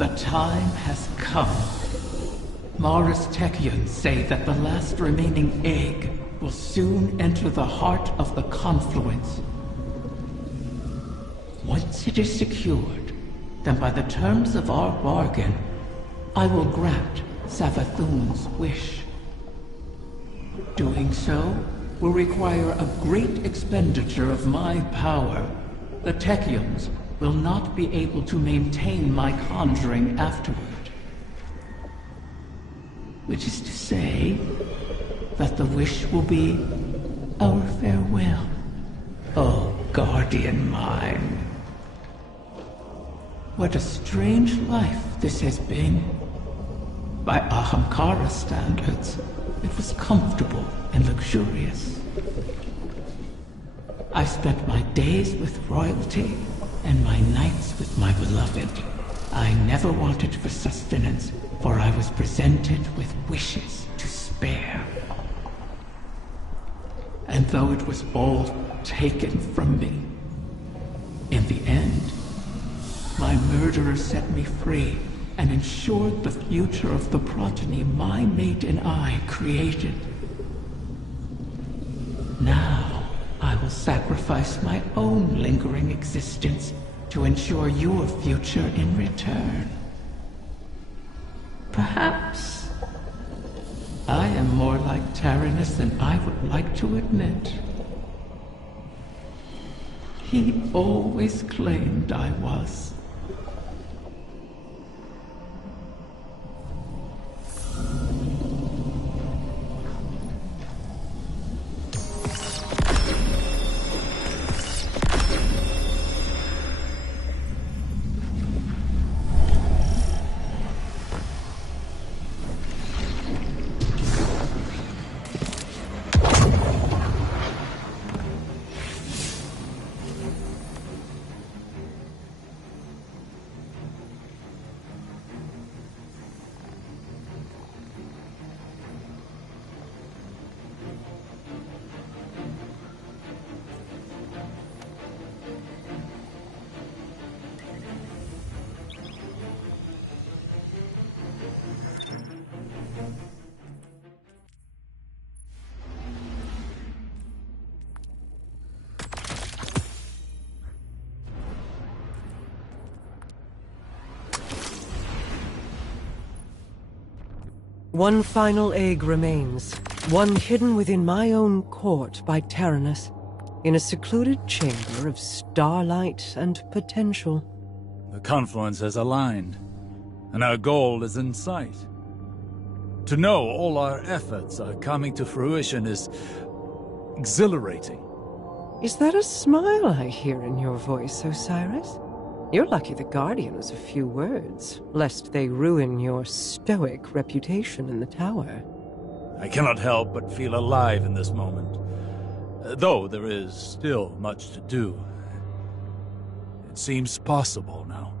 The time has come. Mars Techians say that the last remaining egg will soon enter the heart of the confluence. Once it is secured, then by the terms of our bargain, I will grant Savathun's wish. Doing so will require a great expenditure of my power. The Techians will not be able to maintain my conjuring afterward. Which is to say, that the wish will be our farewell, oh guardian mine. What a strange life this has been. By Ahamkara standards, it was comfortable and luxurious. I spent my days with royalty and my nights with my beloved. I never wanted for sustenance, for I was presented with wishes to spare. And though it was all taken from me, in the end, my murderer set me free and ensured the future of the progeny my mate and I created. Now, I will sacrifice my own lingering existence to ensure your future in return. Perhaps I am more like Taranis than I would like to admit. He always claimed I was. One final egg remains, one hidden within my own court by Taranis, in a secluded chamber of starlight and potential. The confluence has aligned, and our goal is in sight. To know all our efforts are coming to fruition is exhilarating. Is that a smile I hear in your voice, Osiris? You're lucky the Guardian was a few words, lest they ruin your stoic reputation in the tower. I cannot help but feel alive in this moment. Though there is still much to do. It seems possible now.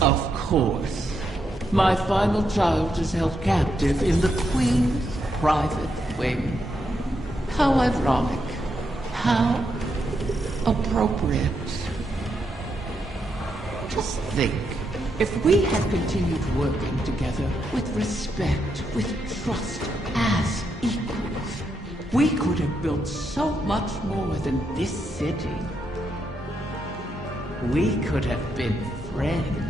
Of course. My final child is held captive in the Queen's private wing. How ironic. How appropriate. Just think, if we had continued working together with respect, with trust, as equals, we could have built so much more than this city. We could have been friends.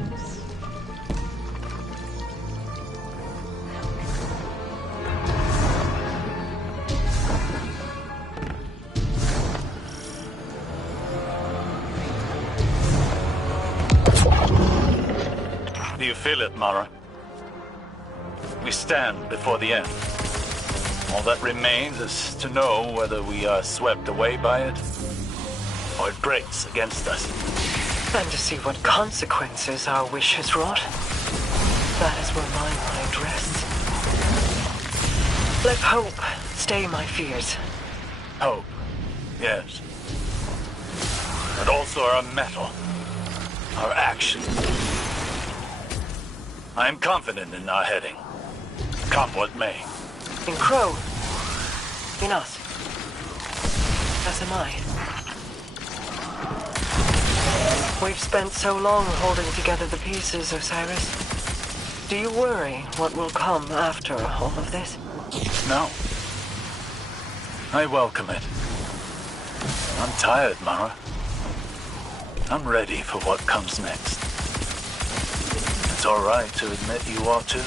Do you feel it, Mara? We stand before the end. All that remains is to know whether we are swept away by it, or it breaks against us. And to see what consequences our wish has wrought. That is where my mind rests. Let hope stay my fears. Hope, yes. But also our mettle, our action. I am confident in our heading. Come what may. In Crow. In us. As am I. We've spent so long holding together the pieces, Osiris. Do you worry what will come after all of this? No. I welcome it. I'm tired, Mara. I'm ready for what comes next. It's all right to admit you are too.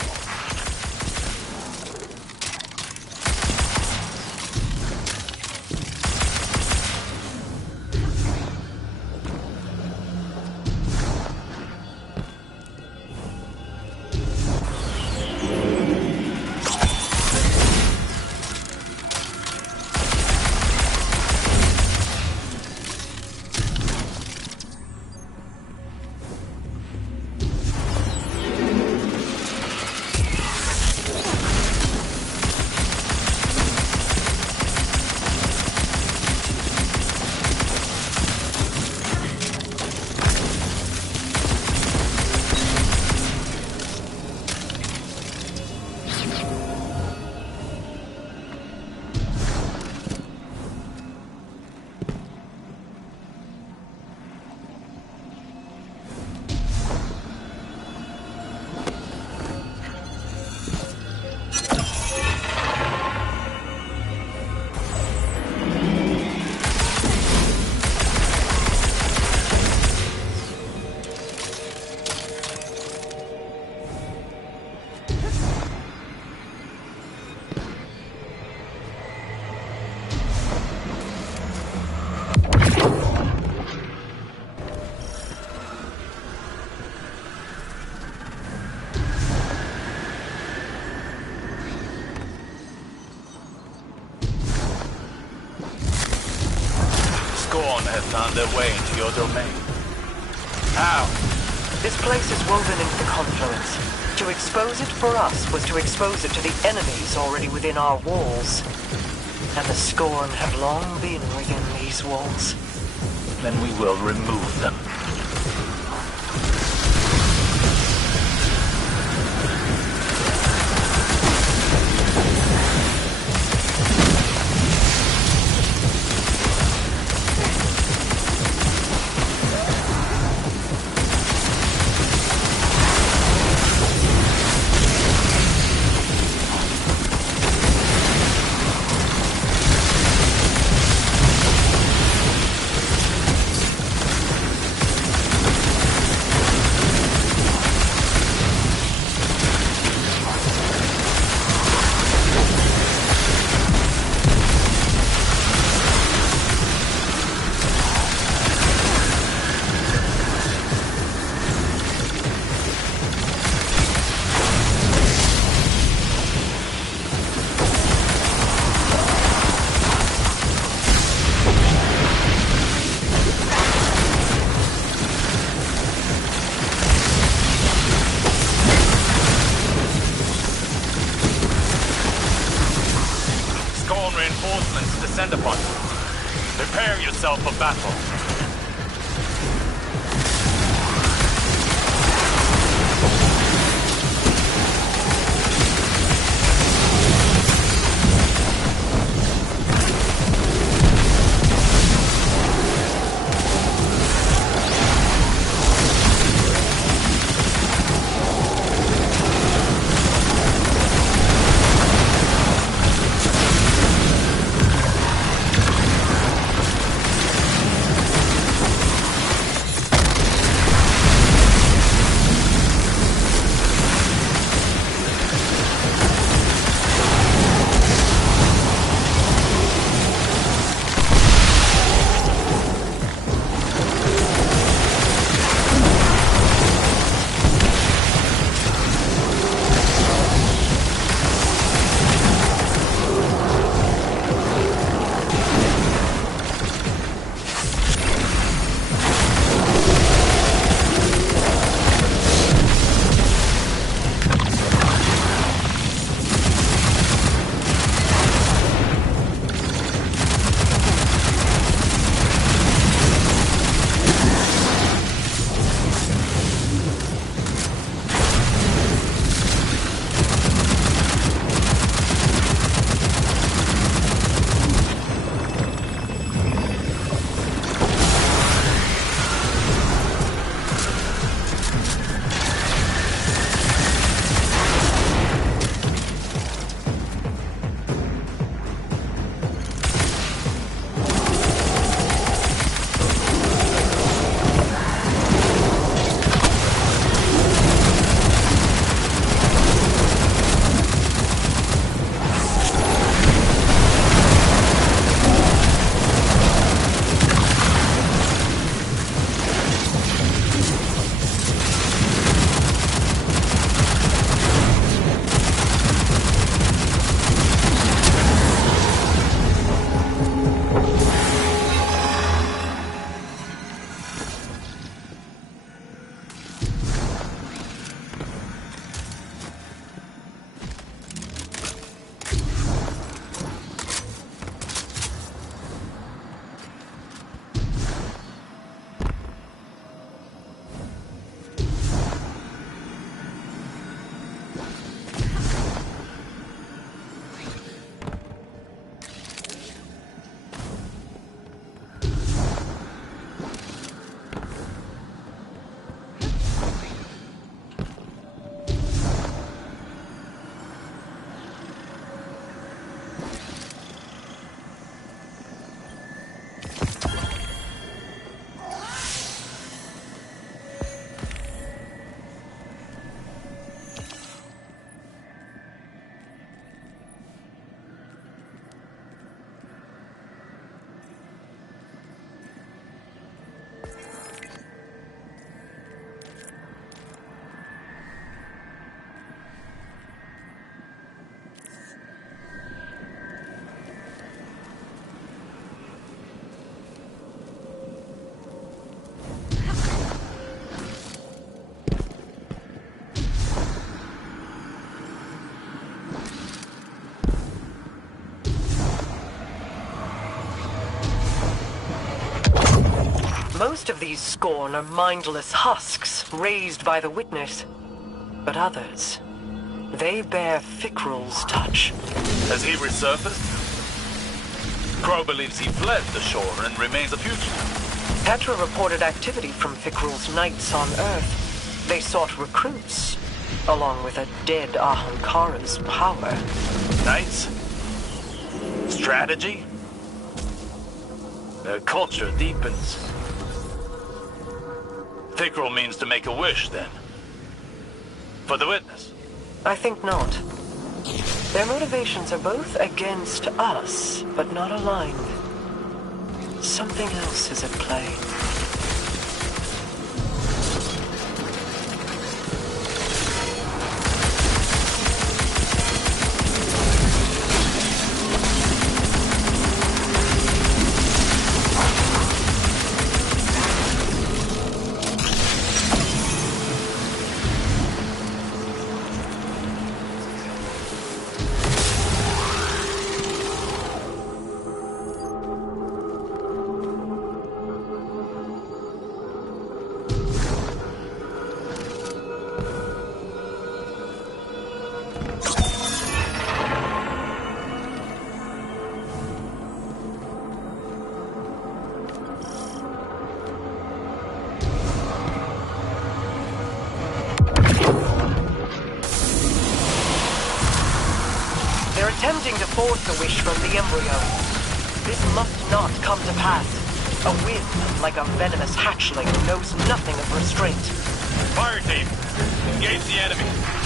Scorn have found their way into your domain. How? This place is woven into the confluence. To expose it for us was to expose it to the enemies already within our walls. And the Scorn have long been within these walls. Then we will remove them. Scorn reinforcements descend upon you. Prepare yourself for battle. Most of these Scorn are mindless husks raised by the Witness. But others, they bear Fikrul's touch. Has he resurfaced? Crow believes he fled the shore and remains a fugitive. Petra reported activity from Fikrul's knights on Earth. They sought recruits, along with a dead Ahamkara's power. Knights? Strategy? Their culture deepens. Fikrul means to make a wish, then. For the Witness? I think not. Their motivations are both against us, but not aligned. Something else is at play. force a wish from the embryo. This must not come to pass. A whim, like a venomous hatchling, knows nothing of restraint. Fire team, engage the enemy.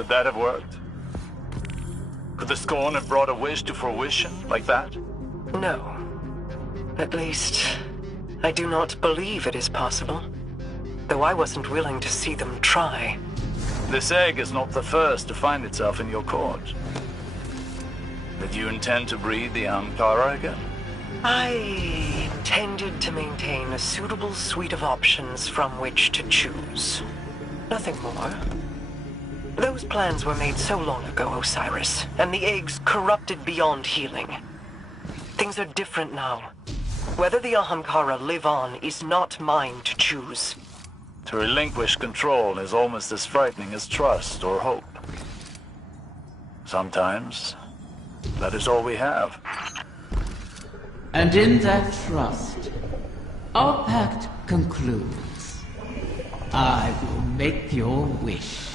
Could that have worked? Could the Scorn have brought a wish to fruition like that? No. At least, I do not believe it is possible. Though I wasn't willing to see them try. This egg is not the first to find itself in your court. Did you intend to breed the Ahamkara again? I intended to maintain a suitable suite of options from which to choose. Nothing more. Those plans were made so long ago, Osiris, and the eggs corrupted beyond healing. Things are different now. Whether the Ahamkara live on is not mine to choose. To relinquish control is almost as frightening as trust or hope. Sometimes, that is all we have. And in that trust, our pact concludes. I will make your wish.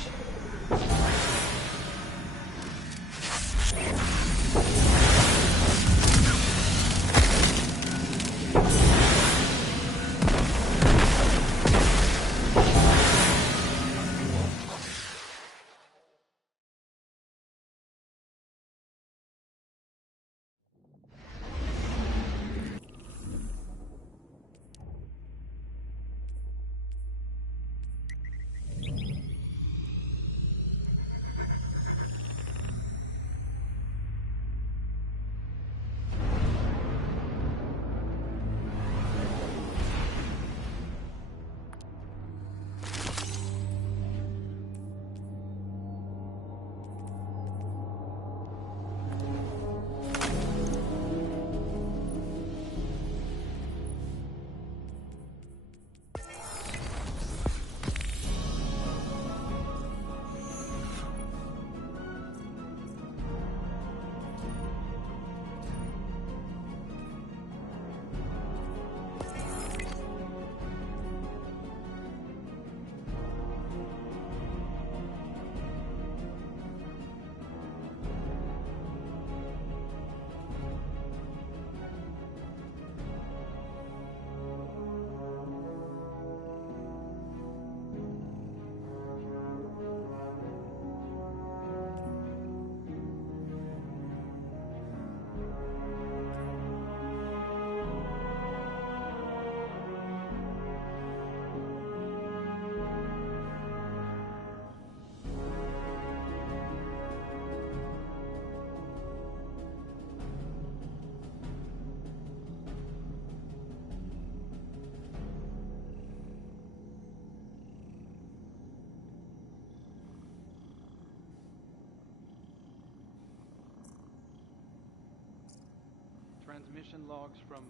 transmission logs from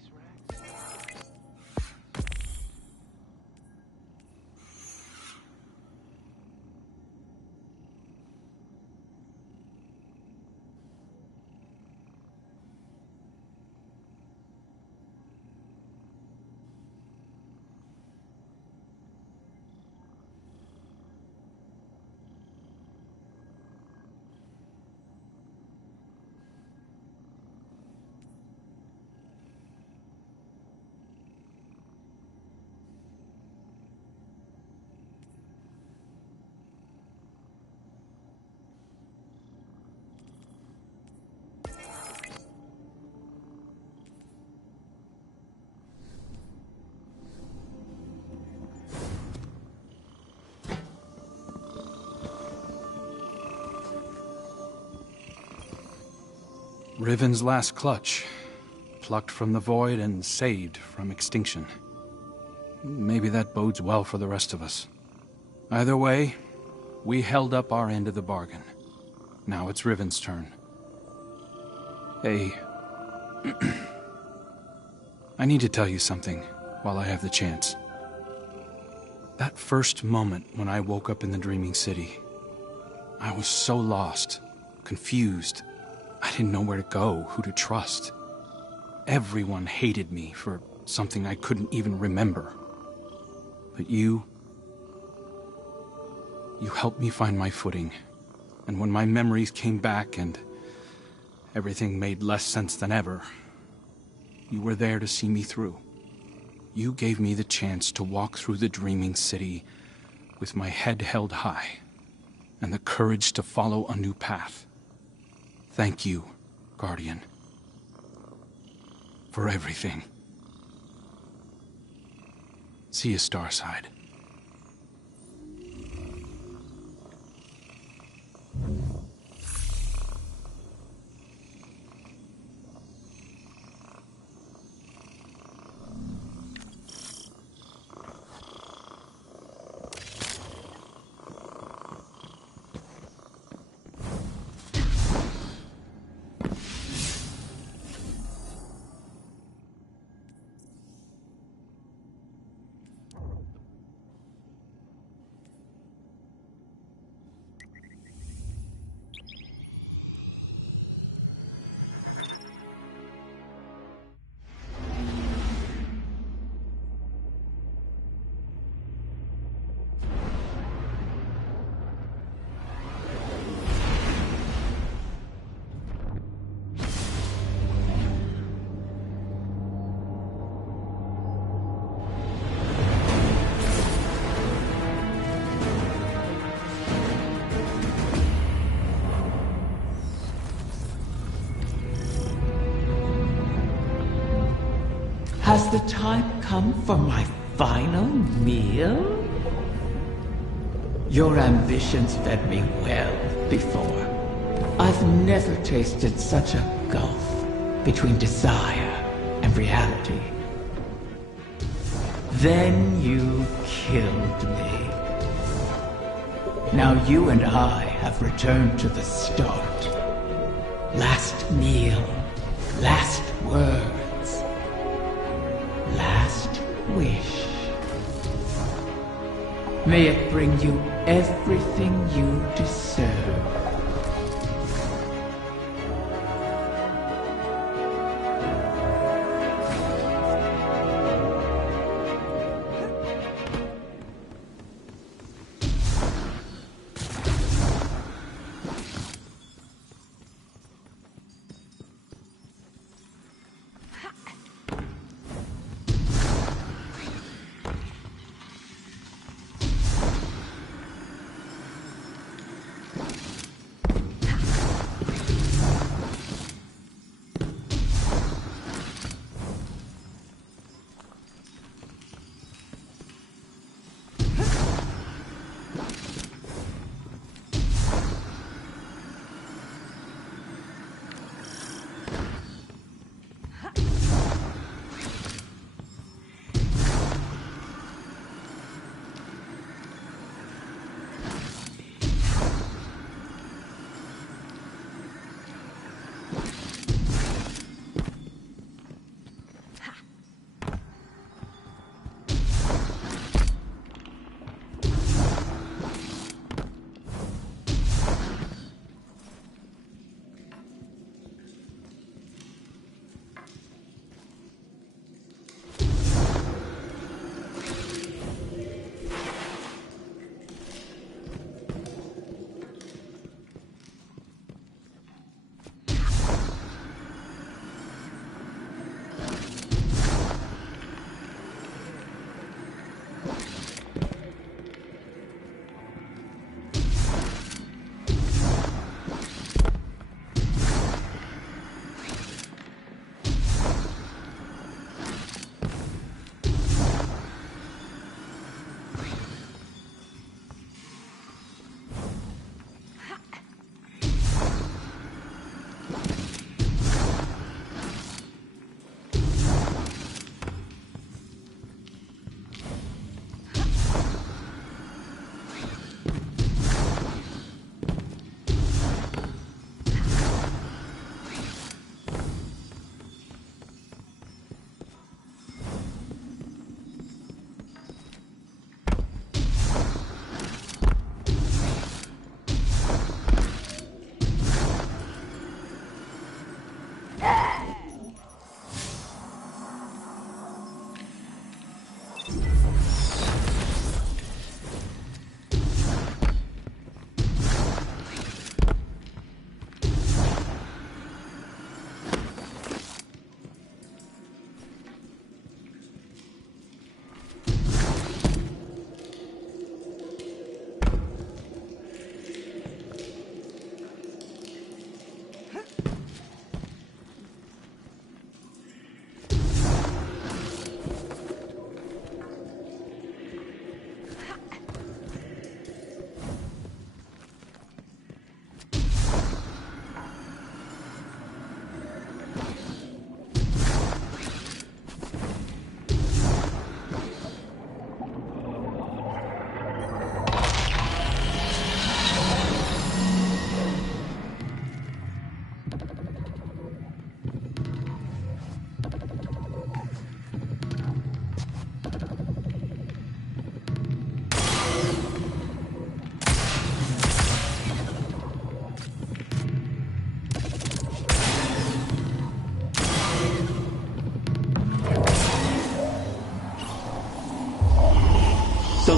Israel? Riven's last clutch, plucked from the void and saved from extinction. Maybe that bodes well for the rest of us. Either way, we held up our end of the bargain. Now it's Riven's turn. Hey, I need to tell you something while I have the chance. That first moment when I woke up in the Dreaming City, I was so lost, confused. I didn't know where to go, who to trust. Everyone hated me for something I couldn't even remember. But you helped me find my footing. And when my memories came back and everything made less sense than ever, you were there to see me through. You gave me the chance to walk through the Dreaming City with my head held high and the courage to follow a new path. Thank you, Guardian, for everything. See you, Starside. Has the time come for my final meal? Your ambitions fed me well before. I've never tasted such a gulf between desire and reality. Then you killed me. Now you and I have returned to the start. Last meal, last words, last wish. May it bring you everything you deserve.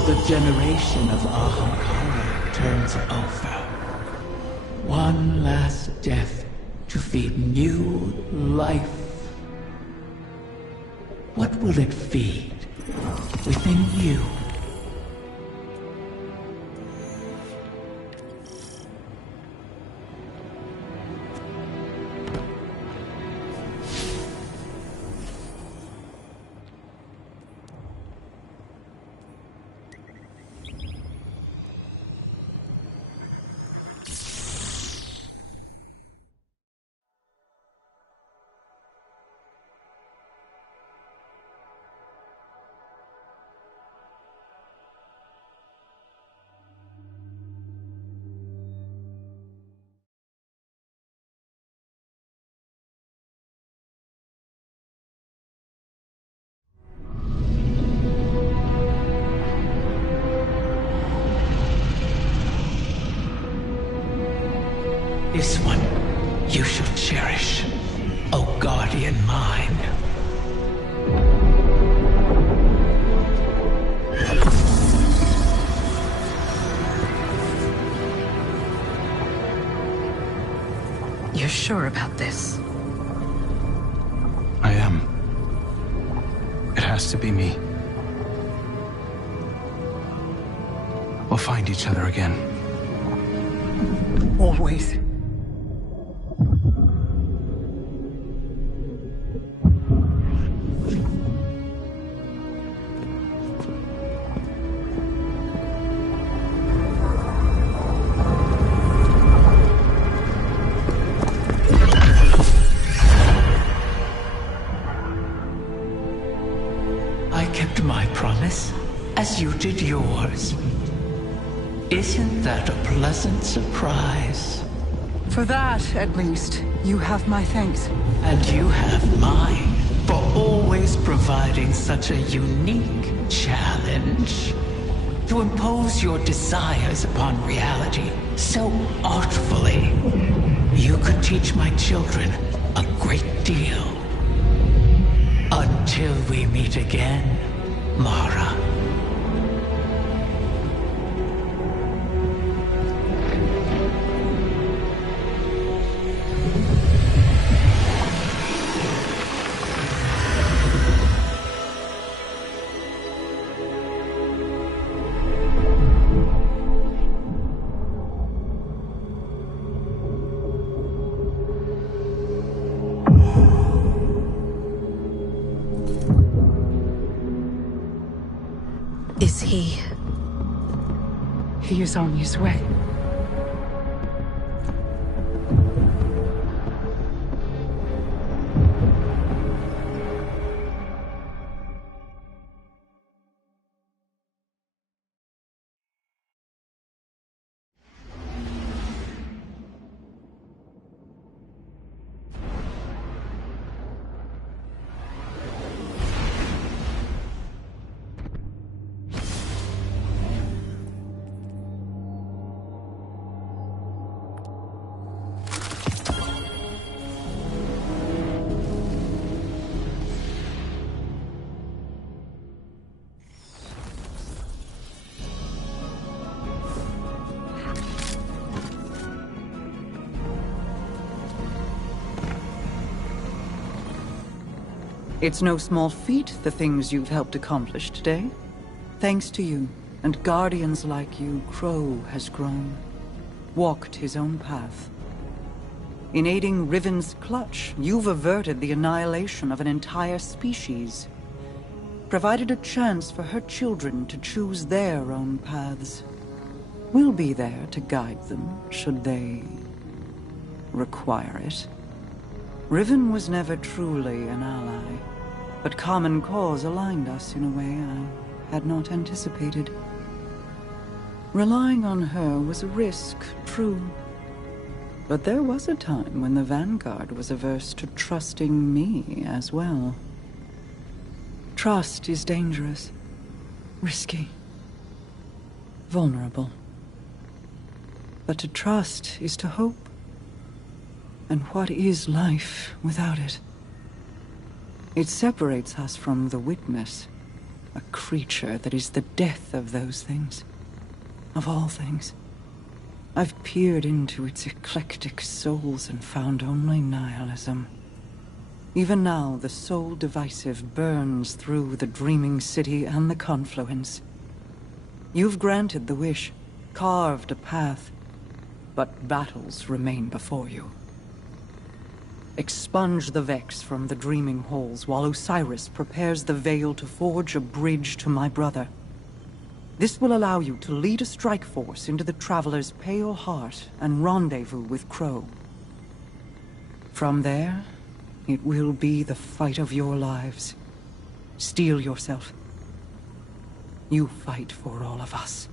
the generation of Ahamkara turns over. One last death to feed new life. What will it feed within you? This one you shall cherish, O guardian mine. You're sure about this? I am. It has to be me. We'll find each other again. Always. I kept my promise, as you did yours. Isn't that a pleasant surprise? For that, at least, you have my thanks. And you have mine for always providing such a unique challenge. To impose your desires upon reality so artfully. You could teach my children a great deal. Until we meet again, Mara. Is he? He is on his way. It's no small feat, the things you've helped accomplish today. Thanks to you, and guardians like you, Crow has grown. Walked his own path. In aiding Riven's clutch, you've averted the annihilation of an entire species. Provided a chance for her children to choose their own paths. We'll be there to guide them, should they require it. Riven was never truly an ally, but common cause aligned us in a way I had not anticipated. Relying on her was a risk, true. But there was a time when the Vanguard was averse to trusting me as well. Trust is dangerous, risky, vulnerable. But to trust is to hope. And what is life without it? It separates us from the witness, a creature that is the death of those things. Of all things. I've peered into its eclectic souls and found only nihilism. Even now, the soul divisive burns through the dreaming city and the confluence. You've granted the wish, carved a path, but battles remain before you. Expunge the Vex from the dreaming halls while Osiris prepares the veil to forge a bridge to my brother. This will allow you to lead a strike force into the Traveler's pale heart and rendezvous with Crow. From there, it will be the fight of your lives. Steel yourself. You fight for all of us.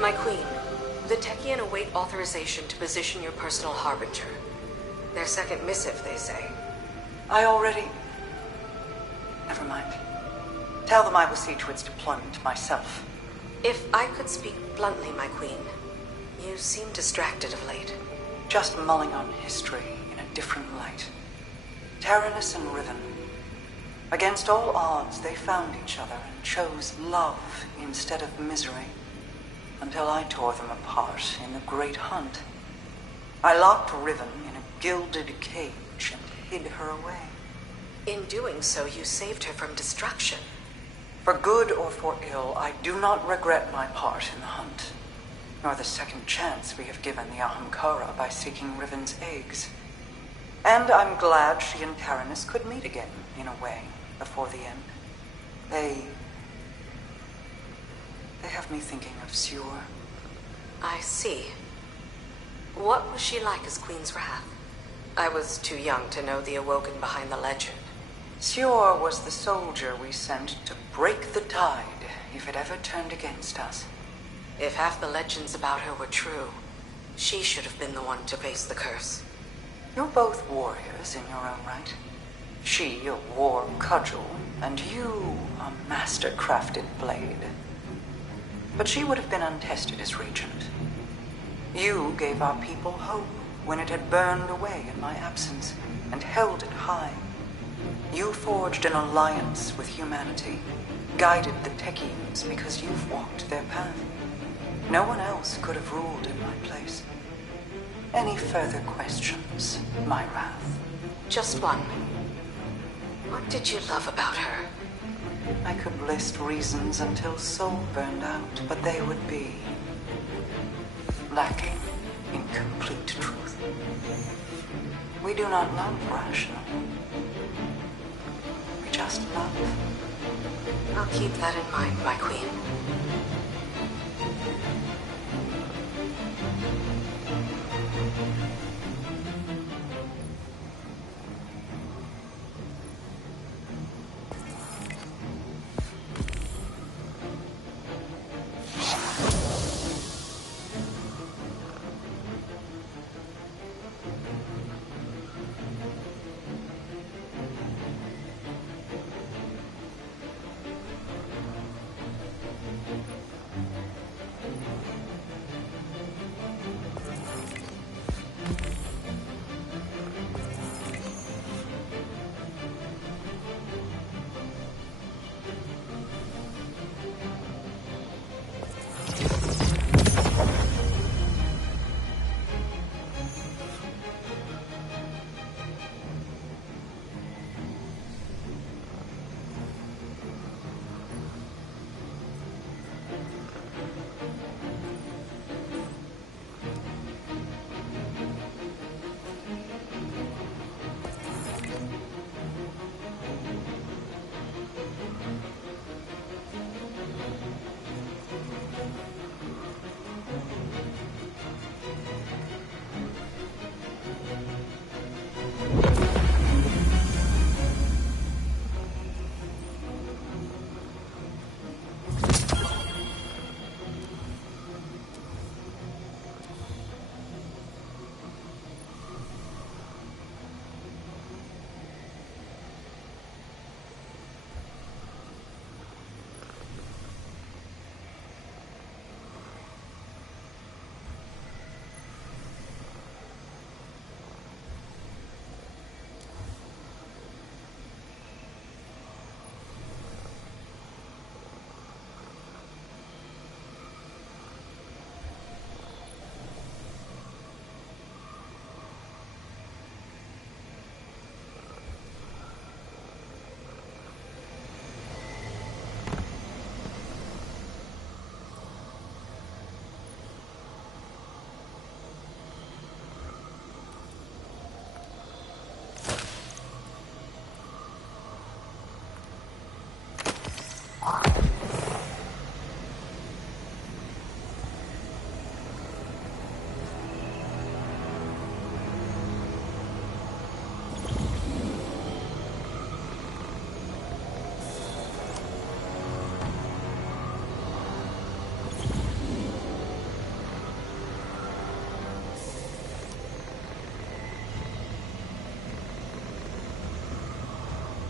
My queen, the Techien await authorization to position your personal harbinger. Their second missive, they say. I already... Never mind. Tell them I will see to its deployment myself. If I could speak bluntly, my queen, you seem distracted of late. Just mulling on history in a different light. Taranis and Riven. Against all odds, they found each other and chose love instead of misery. Until I tore them apart in the Great Hunt. I locked Riven in a gilded cage and hid her away. In doing so, you saved her from destruction. For good or for ill, I do not regret my part in the hunt, nor the second chance we have given the Ahamkara by seeking Riven's eggs. And I'm glad she and Taranis could meet again, in a way, before the end. They have me thinking of Sior. I see. What was she like as Queen's Wrath? I was too young to know the Awoken behind the legend. Sior was the soldier we sent to break the tide if it ever turned against us. If half the legends about her were true, she should have been the one to face the curse. You're both warriors in your own right. She a war cudgel, and you a master-crafted blade. But she would have been untested as regent. You gave our people hope when it had burned away in my absence, and held it high. You forged an alliance with humanity, guided the Techieans because you've walked their path. No one else could have ruled in my place. Any further questions, my wrath? Just one. What did you love about her? I could list reasons until soul burned out, but they would be lacking in complete truth. We do not love rational. We just love. I'll keep that in mind, my queen.